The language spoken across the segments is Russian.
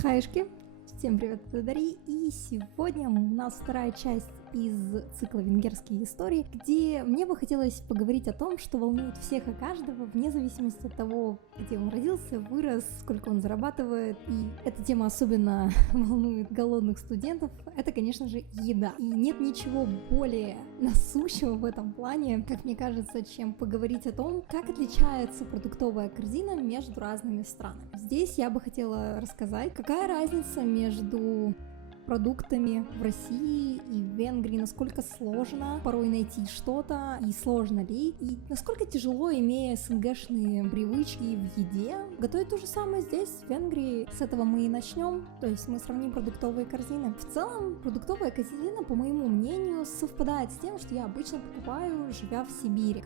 Хаешки! Всем привет, это Дарья, и сегодня у нас вторая часть из цикла «Венгерские истории», где мне бы хотелось поговорить о том, что волнует всех и каждого, вне зависимости от того, где он родился, вырос, сколько он зарабатывает. И эта тема особенно волнует голодных студентов. Это, конечно же, еда. И нет ничего более насущего в этом плане, как мне кажется, чем поговорить о том, как отличается продуктовая корзина между разными странами. Здесь я бы хотела рассказать, какая разница между продуктами в России и в Венгрии, насколько сложно порой найти что-то, и сложно ли, и насколько тяжело, имея СНГшные привычки в еде, готовить то же самое здесь, в Венгрии. С этого мы и начнем, то есть мы сравним продуктовые корзины. В целом, продуктовая корзина, по моему мнению, совпадает с тем, что я обычно покупаю, живя в Сибири.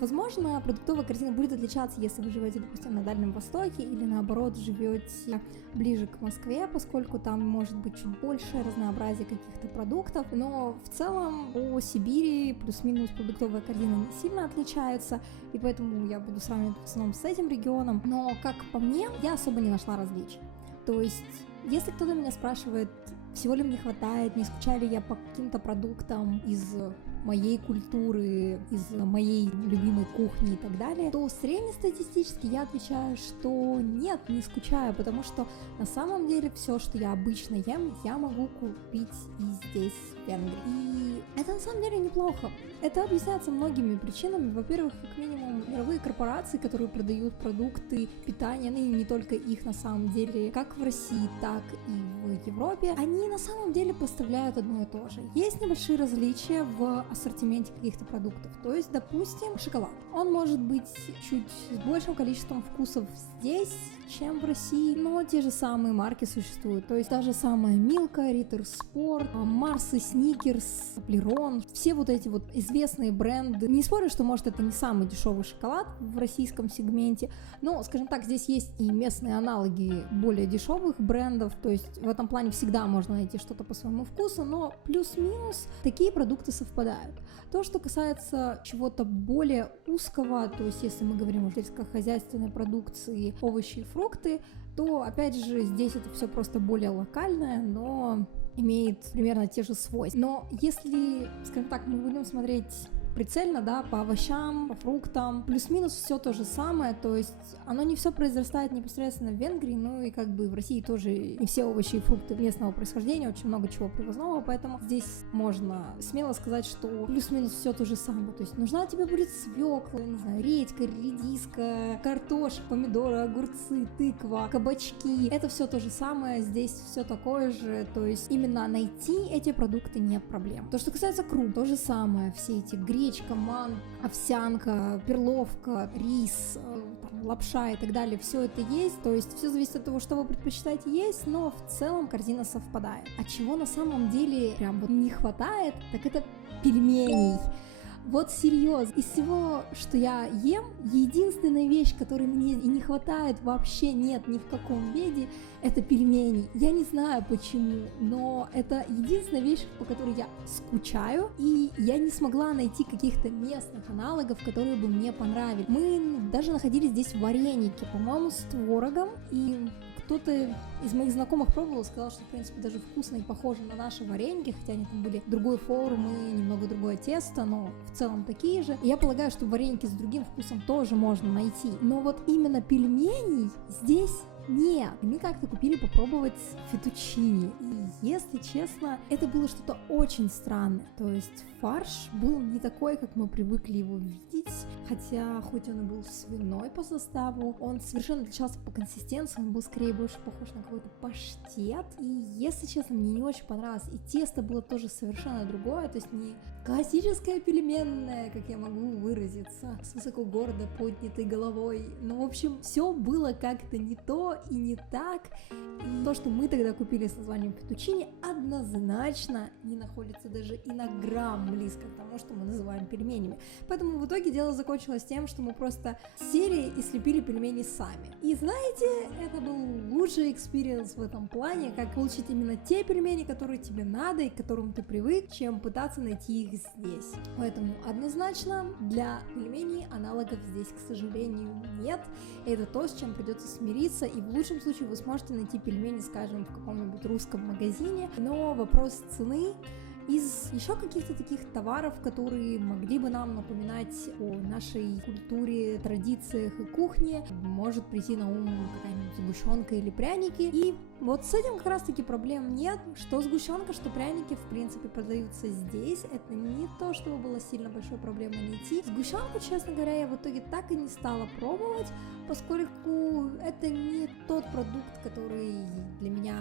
Возможно, продуктовая корзина будет отличаться, если вы живете, допустим, на Дальнем Востоке, или наоборот, живете ближе к Москве, поскольку там может быть чуть большее разнообразие каких-то продуктов, но в целом по Сибири плюс-минус продуктовая корзина не сильно отличается, и поэтому я буду сравнивать в основном с этим регионом, но, как по мне, я особо не нашла различий. То есть, если кто-то меня спрашивает, всего ли мне хватает, не скучаю ли я по каким-то продуктам из моей культуры, из моей любимой кухни и так далее, то среднестатистически я отвечаю, что нет, не скучаю, потому что на самом деле все, что я обычно ем, я могу купить и здесь, в Венгрии. И это на самом деле неплохо. Это объясняется многими причинами. Во-первых, как минимум, мировые корпорации, которые продают продукты питания, ну и не только их на самом деле, как в России, так и в Европе, они на самом деле поставляют одно и то же. Есть небольшие различия в ассортименте каких-то продуктов. То есть, допустим, шоколад. Он может быть чуть с большим количеством вкусов здесь, чем в России, но те же самые марки существуют. То есть, та же самая Милка, Риттер Спорт, Марс и Сникерс, Плерон, все вот эти вот известные бренды. Не спорю, что, может, это не самый дешевый шоколад в российском сегменте, но, скажем так, здесь есть и местные аналоги более дешевых брендов, то есть в этом плане всегда можно найти что-то по своему вкусу, но плюс-минус такие продукты совпадают. То, что касается чего-то более узкого, то есть если мы говорим о сельскохозяйственной продукции, овощи и фрукты, то, опять же, здесь это все просто более локальное, но имеет примерно те же свойства. Но если, скажем так, мы будем смотреть прицельно, да, по овощам, по фруктам, плюс-минус все то же самое, то есть оно не все произрастает непосредственно в Венгрии, ну и как бы в России тоже не все овощи и фрукты местного происхождения, очень много чего привозного, поэтому здесь можно смело сказать, что плюс-минус все то же самое, то есть нужна тебе будет свекла, не знаю, редька, редиска, картошка, помидоры, огурцы, тыква, кабачки, это все то же самое, здесь все такое же, то есть именно найти эти продукты нет проблем. То, что касается круп, то же самое, все эти гречка, манка, овсянка, перловка, рис, лапша и так далее, все это есть, то есть все зависит от того, что вы предпочитаете есть, но в целом корзина совпадает. А чего на самом деле прям вот не хватает, так это пельменей. Вот серьезно, из всего, что я ем, единственная вещь, которой мне и не хватает, вообще нет ни в каком виде, это пельмени. Я не знаю почему, но это единственная вещь, по которой я скучаю, и я не смогла найти каких-то местных аналогов, которые бы мне понравились. Мы даже находили здесь вареники, по-моему, с творогом, и кто-то из моих знакомых пробовал и сказал, что, в принципе, даже вкусно и похоже на наши вареники, хотя они там были другой формы, немного другое тесто, но в целом такие же. И я полагаю, что вареники с другим вкусом тоже можно найти. Но вот именно пельменей здесь нет. И мы как-то купили попробовать фетучини. И, если честно, это было что-то очень странное. То есть фарш был не такой, как мы привыкли его видеть. Хотя, хоть он и был свиной по составу, он совершенно отличался по консистенции, он был скорее больше похож на какой-то паштет. И, если честно, мне не очень понравилось. И тесто было тоже совершенно другое, то есть не классическое пельменное, как я могу выразиться, с высоко гордо поднятой головой. Ну, в общем, все было как-то не то и не так. И то, что мы тогда купили с названием фетучини, однозначно не находится даже и на грамм близко к тому, что мы называем пельменями. Поэтому в итоге дело закончилось тем, что мы просто сели и слепили пельмени сами. И знаете, это был лучший экспириенс в этом плане, как получить именно те пельмени, которые тебе надо и к которым ты привык, чем пытаться найти их здесь. Поэтому однозначно для пельменей аналогов здесь, к сожалению, нет. И это то, с чем придется смириться, и В лучшем случае вы сможете найти пельмени, скажем, в каком-нибудь русском магазине, но вопрос цены. Из еще каких-то таких товаров, которые могли бы нам напоминать о нашей культуре, традициях и кухне, может прийти на ум какая-нибудь сгущенка или пряники. И вот с этим как раз-таки проблем нет. Что сгущенка, что пряники, в принципе, продаются здесь. Это не то, чтобы было сильно большой проблемой найти. Сгущенку, честно говоря, я в итоге так и не стала пробовать, поскольку это не тот продукт, который для меня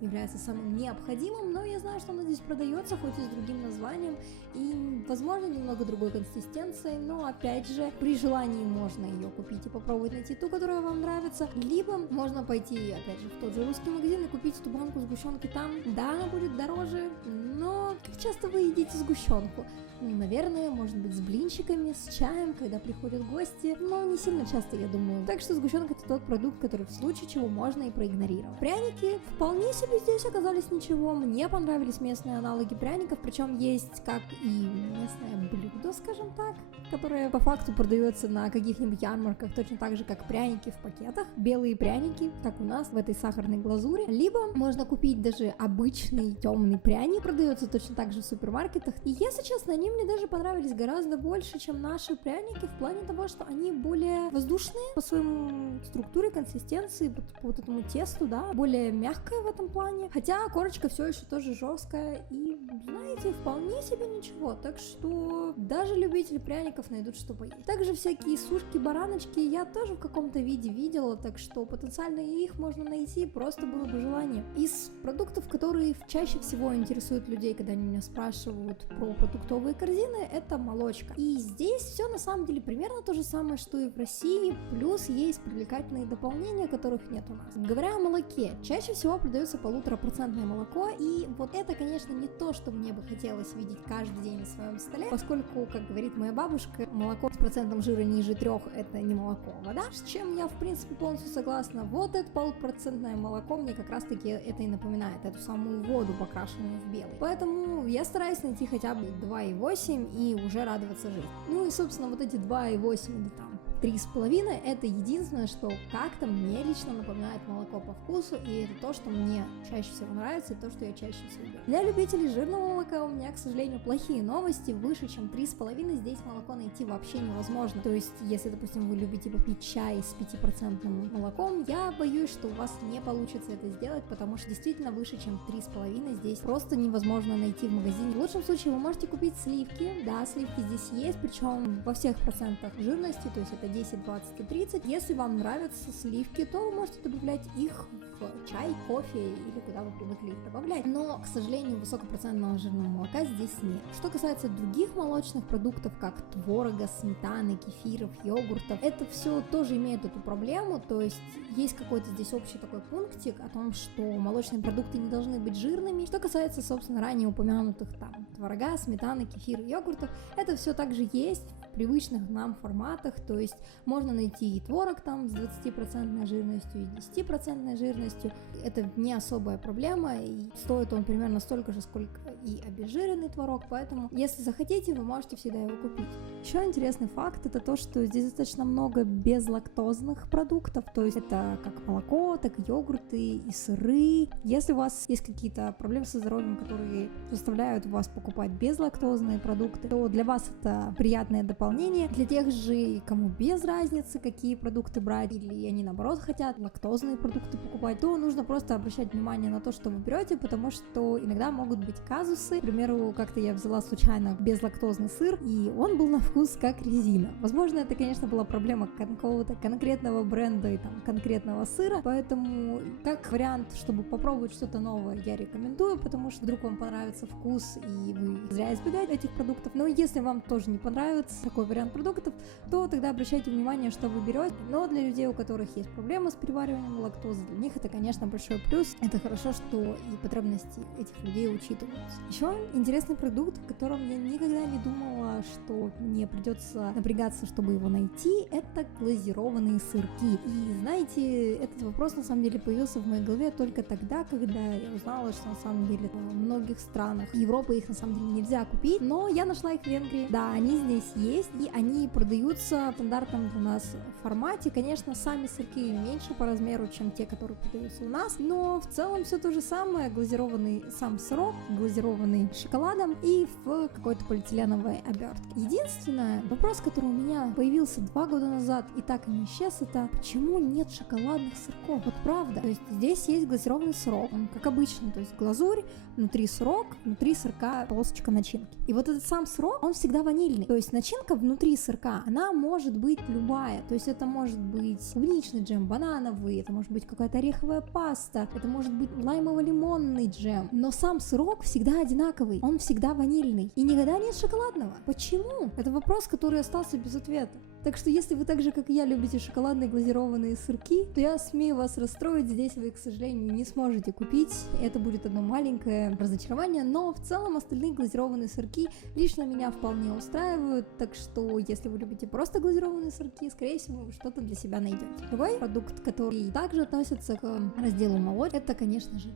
является самым необходимым, но я знаю, что она здесь продается, хоть и с другим названием, и, возможно, немного другой консистенцией, но, опять же, при желании можно ее купить и попробовать найти ту, которая вам нравится, либо можно пойти, опять же, в тот же русский магазин и купить эту банку сгущенки там. Да, она будет дороже, но как часто вы едите сгущенку? Ну, наверное, может быть, с блинчиками, с чаем, когда приходят гости, но не сильно часто, я думаю. Так что сгущенка — это тот продукт, который в случае чего можно и проигнорировать. Пряники вполне себе здесь оказались ничего. Мне понравились местные аналоги пряников, причем есть как и местное блюдо, скажем так, которое по факту продается на каких-нибудь ярмарках точно так же, как пряники в пакетах. Белые пряники, как у нас в этой сахарной глазури. Либо можно купить даже обычный темный пряник, продается точно так же в супермаркетах. И, если честно, они мне даже понравились гораздо больше, чем наши пряники, в плане того, что они более воздушные по своему структуре, консистенции, по вот этому тесту, да, более мягкая в этом плане. Хотя корочка все еще тоже жесткая и, знаете, вполне себе ничего. Так что даже любители пряников найдут, что поесть. Также всякие сушки, бараночки я тоже в каком-то виде видела, так что потенциально их можно найти, просто было бы желание. Из продуктов, которые чаще всего интересуют людей, когда они меня спрашивают про продуктовые корзины, это молочка. И здесь все на самом деле примерно то же самое, что и в России, плюс есть привлекательные дополнения, которых нет у нас. Говоря о молоке, чаще всего продается 1,5% молоко, и вот это, конечно, не то, что мне бы хотелось видеть каждый день на своем столе, поскольку, как говорит моя бабушка, молоко с процентом жира ниже 3 это не молоко, а вода, с чем я, в принципе, полностью согласна. Вот это 1,5% молоко мне как раз-таки это и напоминает, эту самую воду, покрашенную в белый. Поэтому я стараюсь найти хотя бы 2,8 и уже радоваться жизни. Ну и, собственно, вот эти 2,8 или там 3,5 это единственное, что как-то мне лично напоминает молоко по вкусу, и это то, что мне чаще всего нравится, и то, что я чаще всего люблю. Для любителей жирного молока у меня, к сожалению, плохие новости. Выше, чем 3,5 здесь молоко найти вообще невозможно. То есть, если, допустим, вы любите попить чай с 5% молоком, я боюсь, что у вас не получится это сделать, потому что действительно выше, чем 3,5 здесь просто невозможно найти в магазине. В лучшем случае вы можете купить сливки. Да, сливки здесь есть, причем во всех процентах жирности, то есть это 10, 20 и 30. Если вам нравятся сливки, то вы можете добавлять их в чай, кофе или куда вы привыкли их добавлять. Но, к сожалению, высокопроцентного жирного молока здесь нет. Что касается других молочных продуктов, как творога, сметаны, кефиров, йогуртов, это все тоже имеет эту проблему, то есть есть какой-то здесь общий такой пунктик о том, что молочные продукты не должны быть жирными. Что касается, собственно, ранее упомянутых там творога, сметаны, кефир, йогуртов, это все также есть в привычных нам форматах, то есть можно найти и творог там с 20% жирностью, и 10% жирностью. Это не особая проблема, и стоит он примерно столько же, сколько и обезжиренный творог, поэтому, если захотите, вы можете всегда его купить. Еще интересный факт, это то, что здесь достаточно много безлактозных продуктов, то есть это как молоко, так и йогурты, и сыры. Если у вас есть какие-то проблемы со здоровьем, которые заставляют вас покупать безлактозные продукты, то для вас это приятное дополнение. Для тех же, кому без разницы, какие продукты брать, или они наоборот хотят лактозные продукты покупать, то нужно просто обращать внимание на то, что вы берете, потому что иногда могут быть казусы. К примеру, как-то я взяла случайно безлактозный сыр, и он был на вкус как резина. Возможно, это, конечно, была проблема какого-то конкретного бренда и там конкретного сыра, поэтому как вариант, чтобы попробовать что-то новое, я рекомендую, потому что вдруг вам понравится вкус, и вы зря избегаете этих продуктов. Но если вам тоже не понравится такой вариант продуктов, то тогда обращайте внимание, что вы берете. Но для людей, у которых есть проблемы с перевариванием лактозы, для них это, конечно, большой плюс. Это хорошо, что и потребности этих людей учитываются. Еще интересный продукт, о котором я никогда не думала, что мне придется напрягаться, чтобы его найти, это глазированные сырки. И знаете, этот вопрос на самом деле появился в моей голове только тогда, когда я узнала, что на самом деле в многих странах Европы их на самом деле нельзя купить, но я нашла их в Венгрии. Да, они здесь есть. есть, и они продаются в стандартном для нас формате. Конечно, сами сырки меньше по размеру, чем те, которые продаются у нас, но в целом все то же самое. Глазированный сам сырок, глазированный шоколадом и в какой-то полиэтиленовой обертке. Единственное, вопрос, который у меня появился 2 года назад и так и не исчез, это почему нет шоколадных сырков? Вот правда. То есть здесь есть глазированный сырок, он как обычно, то есть глазурь, внутри сырок, внутри сырка полосочка начинки. И вот этот сам сырок, он всегда ванильный. То есть начинка внутри сырка, она может быть любая. То есть это может быть клубничный джем, банановый, это может быть какая-то ореховая паста, это может быть лаймово-лимонный джем. Но сам сырок всегда одинаковый, он всегда ванильный. И никогда нет шоколадного. Почему? Это вопрос, который остался без ответа. Так что если вы так же, как и я, любите шоколадные глазированные сырки, то я смею вас расстроить, здесь вы, к сожалению, не сможете купить. Это будет одно маленькое разочарование, но в целом остальные глазированные сырки лично меня вполне устраивают, так что если вы любите просто глазированные сырки, скорее всего, вы что-то для себя найдете. Другой продукт, который также относится к разделу молочь, это, конечно же,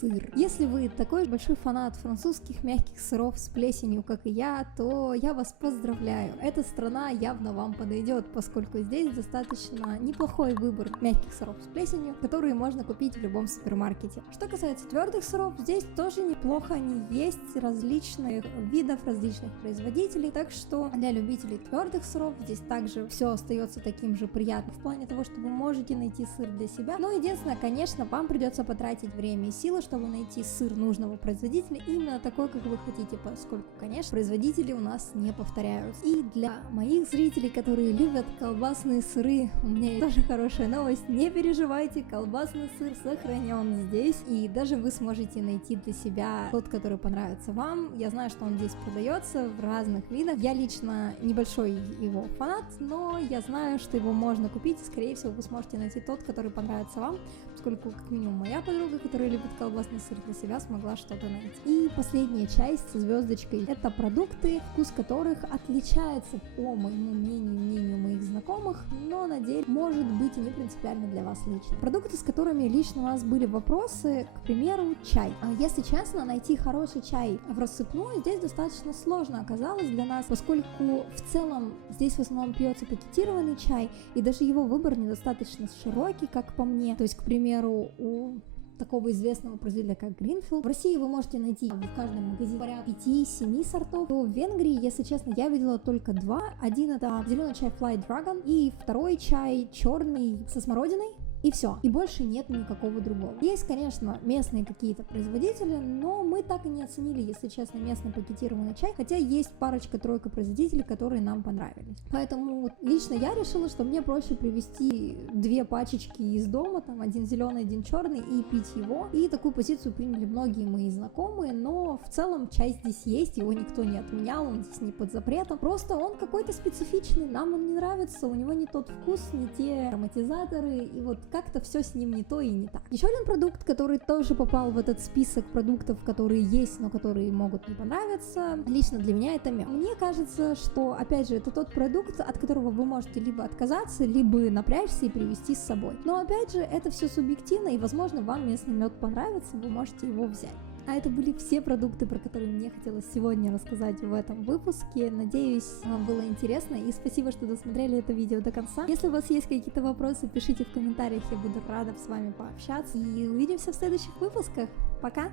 сыр. Если вы такой же большой фанат французских мягких сыров с плесенью, как и я, то я вас поздравляю. Эта страна явно вам подойдет, поскольку здесь достаточно неплохой выбор мягких сыров с плесенью, которые можно купить в любом супермаркете. Что касается твердых сыров, здесь тоже неплохо, они есть различных видов, различных производителей, так что для любителей твердых сыров здесь также все остается таким же приятным в плане того, что вы можете найти сыр для себя. Но единственное, конечно, вам придется потратить время и силы, чтобы найти сыр нужного производителя, именно такой, как вы хотите, поскольку, конечно, производители у нас не повторяются. И для моих зрителей, которые любят колбасные сыры, у меня есть тоже хорошая новость. Не переживайте, колбасный сыр сохранен здесь, и даже вы сможете найти для себя тот, который понравится вам. Я знаю, что он здесь продается в разных видах. Я лично небольшой его фанат, но я знаю, что его можно купить, и, скорее всего, вы сможете найти тот, который понравится вам, поскольку, как минимум, моя подруга, которая любит колбасный сыр, для себя смогла что-то найти. И последняя часть с звездочкой — это продукты, вкус которых отличается, по моему мнению моих знакомых, но на деле может быть и не принципиально для вас лично. Продукты, с которыми лично у нас были вопросы, к примеру, чай. Если честно, найти хороший чай в рассыпную здесь достаточно сложно оказалось для нас, поскольку в целом здесь в основном пьется пакетированный чай, и даже его выбор недостаточно широкий, как по мне. То есть, к примеру, у такого известного производителя, как Greenfield. В России вы можете найти в каждом магазине порядка 5-7 сортов. То в Венгрии, если честно, я видела только 2. Один — это зеленый чай Fly Dragon, и второй чай черный со смородиной. И все. И больше нет никакого другого. Есть, конечно, местные какие-то производители, но мы так и не оценили, если честно, местный пакетированный чай, хотя есть парочка-тройка производителей, которые нам понравились. Поэтому лично я решила, что мне проще привезти 2 пачечки из дома, там один зеленый, один черный, и пить его. И такую позицию приняли многие мои знакомые, но в целом чай здесь есть, его никто не отменял, он здесь не под запретом. Просто он какой-то специфичный, нам он не нравится, у него не тот вкус, не те ароматизаторы, и вот как-то все с ним не то и не так. Еще один продукт, который тоже попал в этот список продуктов, которые есть, но которые могут не понравиться, лично для меня это мед. Мне кажется, что, опять же, это тот продукт, от которого вы можете либо отказаться, либо напрячься и привезти с собой. Но, опять же, это все субъективно, и, возможно, вам местный мед понравится, вы можете его взять. А это были все продукты, про которые мне хотелось сегодня рассказать в этом выпуске. Надеюсь, вам было интересно, и спасибо, что досмотрели это видео до конца. Если у вас есть какие-то вопросы, пишите в комментариях, я буду рада с вами пообщаться. И увидимся в следующих выпусках. Пока!